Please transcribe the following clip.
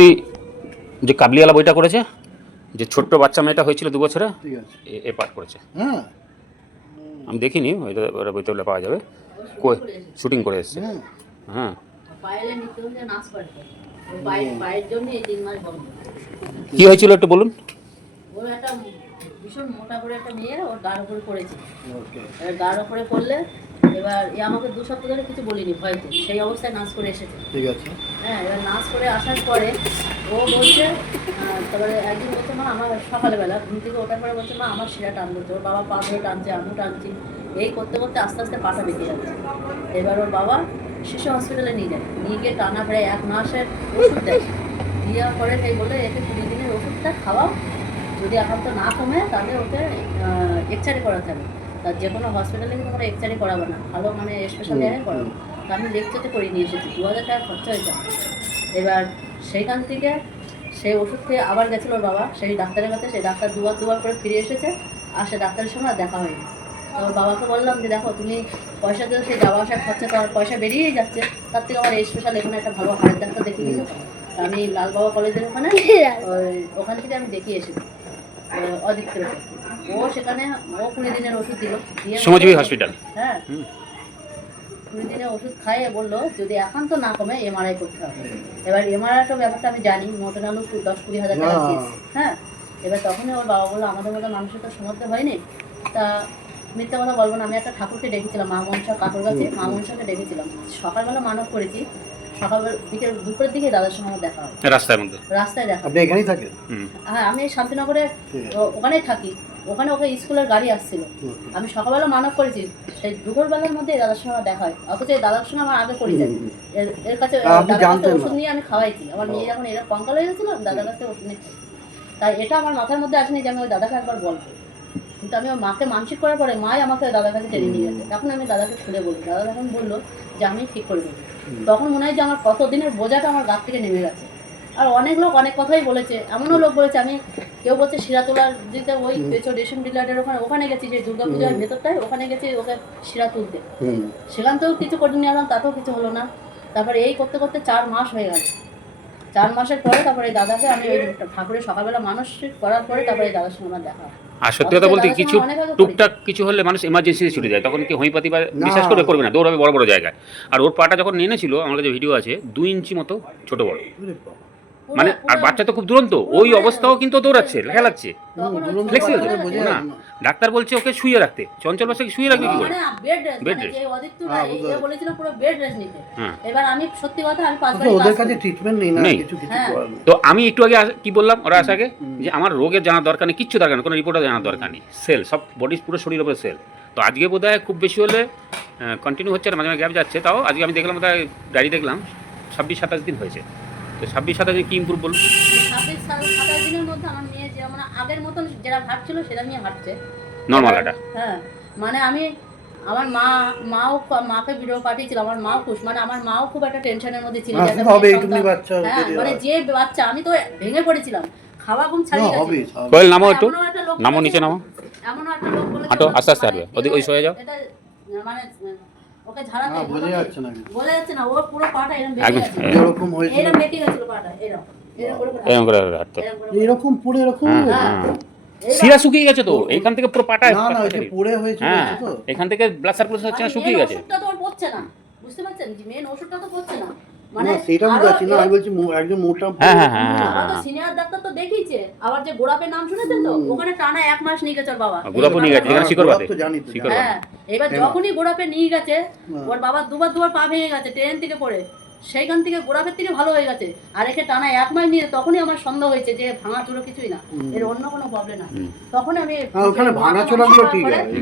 সত্যি যে কাবলিওয়ালা বইটা করেছে, যে ছোট্ট বাচ্চা মেয়েটা হয়েছিল 2 বছরে, এ পাঠ করেছে। হ্যাঁ, আমি দেখিনি, ওইটা বইতে বলে পাওয়া যাবে। কই শুটিং করে এসছে। হ্যাঁ, কি হয়েছিল একটু বলুন। ওর একটা ভীষণ মোটা করে একটা মেয়ে ওর গাড় উপরে পড়েছে। গাড় উপরে পড়লে এবার আমাকে 2 সপ্তাহ ধরে কিছু বলিনি, ভয়তে সেই অবস্থায় নাচ করে এসেছে। ঠিক আছে। হ্যাঁ, এবার নাচ করে আসার পরে ও বলছে, তারপরে একদিন বলছে মা আমার সকালবেলা ঘুম থেকে ওঠার পরে বলছে মা আমার শিরা টানবো, ওর বাবা পা ধরে টানছে, আমিও টানছি, এই করতে করতে আস্তে আস্তে পাটা বেঁকে যাচ্ছে। এবার ওর বাবা শিশু হসপিটালে নিয়ে যায়, নিয়ে গিয়ে টানা প্রায় 1 মাসের ওষুধ দেয়। দেওয়ার পরে সেই বলে একে 20 দিনের ওষুধটা খাওয়াও, যদি এখন তো না কমে তাহলে ওকে এক্সরে করাতে হবে। তার যে কোনো হসপিটালে কিন্তু আমরা এক্সরে করাবো না, ভালো মানে স্পেশাল জায়গায় করাবো। তো আমি লেকচারতে করে নিয়ে এসেছি, 2000 টাকা খরচা হয়েছে। এবার সেইখান থেকে সেই ওষুধ খেয়ে আবার গেছিলো ওর বাবা সেই ডাক্তারের কাছে, সেই ডাক্তার দুবার করে ফিরে এসেছে, আর সে ডাক্তারের সঙ্গে আর দেখা হয়নি। তো ওর বাবাকে বললাম যে দেখো তুমি পয়সা দিও, সেই যাওয়া আসার খরচা তো আর পয়সা বেরিয়েই যাচ্ছে, তার থেকে আমার স্পেশাল এখানে একটা ভালো হাড়ের ডাক্তার দেখিয়ে দিল। আমি লালবাবা কলেজের ওখান থেকে আমি দেখিয়ে এসেছি অদিত্যের। ও সেখানে 20 দিনের ওষুধ দিল, সমাজবী হসপিটাল। হ্যাঁ, 20 দিনের ওষুধ খাইয়ে বললো যদি এখন তো না কমে এমআরআই করতে হবে। এবার এমআরআইটার ব্যাপারটা আমি জানি, মোটে নালু 10-20 হাজার টাকা কেস। হ্যাঁ, এবার তখনই ওর বাবা বললো আমাদের মতো মানুষের তো সমর্থ হয়নি, তা মিথ্যা কথা বলবো না, আমি একটা ঠাকুরকে ডেকেছিলাম, মা মনসা কাকুর কাছে, মা মনসাকে ডেকেছিলাম। সকালবেলা মানব করেছি, সকালবেলা বিকেল দুপুরের দিকে দাদার সঙ্গে আমার দেখা হয় রাস্তায় দেখা। আপনি এখানেই থাকেন? হ্যাঁ, আমি শান্তিনগরে ওখানেই থাকি, ওখানে ওকে স্কুলের গাড়ি আসছিল। আমি সকালবেলা মানব করেছি, সেই দুপুরবেলার মধ্যে দাদার সঙ্গে দেখা হয়। অথচ এই দাদার সঙ্গে আমার আগে পরিচয়, এর কাছে ওষুধ নিয়ে আমি খাওয়াইছি। আমার মেয়ে যখন এরা কঙ্কাল হয়ে গেছিল দাদার কাছে ওষুধ নিয়ে, তাই এটা আমার মাথার মধ্যে আসেনি যে আমি ওই দাদাকে একবার বলবো। কিন্তু আমি ওর মাকে মানসিক করার পরে মাই আমাকে দাদার কাছে টেনে নিয়ে গেছে। তখন আমি দাদাকে খুলে বলি, দাদা তখন বললো যে আমি ঠিক করে দেবো। তখন মনে হয় যে আমার কতদিনের বোঝাটা আমার গা থেকে নেমে গেছে। আর অনেক লোক অনেক কথাই বলেছে, এমনও লোক বলেছে, আমি কেউ বলছে শিরাতোলার দিতে ওই পেছর রেশন ডিলারের ওখানে গেছি, যে দুর্গাপূজার ভেতরটায় ওখানে গেছি ওকে শিরা তুলতে, সেখান থেকেও কিছু করে নিয়ে আসলাম, তাতেও কিছু হলো না। তারপরে এই করতে করতে 4 মাস হয়ে গেল। 4 মাসের পরে তারপরে এই দাদাকে আমি ওই ঠাকুরের সকালবেলা মানসিক করার পরে তারপরে এই দাদার সঙ্গে আমার দেখা হয়। আর সত্যি কথা বলতে কিছু টুকটাক কিছু হলে মানুষ এমার্জেন্সিতে ছুটে যায়, তখন কি হোমিওপ্যাথি বা বিশ্বাস করবে না, দৌড়াবে বড় বড় জায়গায়। আর ওর পাটা যখন নিয়ে এনেছিল, আমার কাছে ভিডিও আছে, 2 ইঞ্চি মতো ছোট বড়, মানে আর বাচ্চা তো খুব দুরন্ত, ওই অবস্থাও কিন্তু দৌড়াচ্ছে, খেলাচ্ছে, ফ্লেক্সিবল না। ডাক্তার বলছে ওকে শুয়ে রাখতে, চঞ্চল বাচ্চাকে শুয়ে রাখবে কি করে? বেড রেস্ট, যে অদিত্য না এই বলেছিল পুরো বেড রেস্ট নিতে। এবার আমি সত্যি কথা আমি 5 বার ওদের কাছে ট্রিটমেন্ট নেই না, কিছু করার নেই। তো আমি একটু আগে কি বললাম, ওরা আসার আগে, যে আমার রোগের জানার দরকার নেই, কিচ্ছু দরকার নেই, কোনো রিপোর্টও জানার দরকার নেই, সেল সব বডি পুরো শরীরের উপরে সেল। তো আজকে বোধহয় খুব বেশি হলে কন্টিনিউ হচ্ছে না, মাঝে মাঝে গ্যাপ যাচ্ছে, তাও আজকে আমি দেখলাম বোধহয় ডায়েরি দেখলাম 26-27 দিন হয়েছে। তো 26-27 দিন কি ইমপ্রুভ বলুন? 26-27 দিনের মধ্যে আমার মেয়ে যেমন আগের মতন যেটা হাঁটছিল সেটা নিয়ে হাঁটছে নর্মাল এটা। হ্যাঁ, মানে আমি আমার মাকে ভিডিও পাঠিয়েছিল, আমার মাও খুশ, মানে আমার মাও খুব একটা টেনশনের মধ্যে ছিল, হ্যাঁ, মানে যে বাচ্চা, আমি তো ভেঙে পড়েছিলাম, খাওয়া ঘুম ছাড়িয়ে গেছে। কোয়েল নামো, একটু নামো, নিচে নামো, এমনও একটা লোক বলেছে হাঁটো, আস্তে আস্তে হাঁটবে, ওই সরে যাও। এটা মানে ওকে ঝাড়াতে বোঝা যাচ্ছে না, ওর পুরো পাটা এরকম বেঁকে গেছিল, পাটা এরকম পুরো এরকম শিরা শুকিয়ে গেছে তো, এখান থেকে পুরো পাটা পুড়ে হয়েছে। হ্যাঁ, এখান থেকে ব্লাড সার্কুলেশন হচ্ছে না, শুকিয়ে গেছে। ওষুধটা তো পড়ছে না, বুঝতে পারছেন, যে মেন ওষুধটা তো পড়ছে না, মানে সেটা বুঝাচ্ছি না, আমি বলছি একজন মোটা। আমার তো সিনিয়র ডাক্তার তো দেখিয়েছে, আবার যে গোড়াপের নাম শুনেছেন তো, ওখানে টানা 1 মাস নিয়ে গেছে ওর বাবা। গোড়াপে নিয়ে গেছে, এখানে শিকড় বাঁধে। হ্যাঁ, এবার যখনই গোড়াপে নিয়ে গেছে ওর বাবা দুবার পা ভেঙে গেছে ট্রেন থেকে পড়ে, সেইখান থেকে গোড়াপের থেকে ভালো হয়ে গেছে। আর একে টানা 1 মাস নিয়ে, তখনই আমার সন্দেহ হয়েছে যে ভাঙা চুরো কিছুই না, এর অন্য কোনো প্রবলেম না। তখন আমি ওখানে ভাঙা চোরাগুলো ঠিক আছে।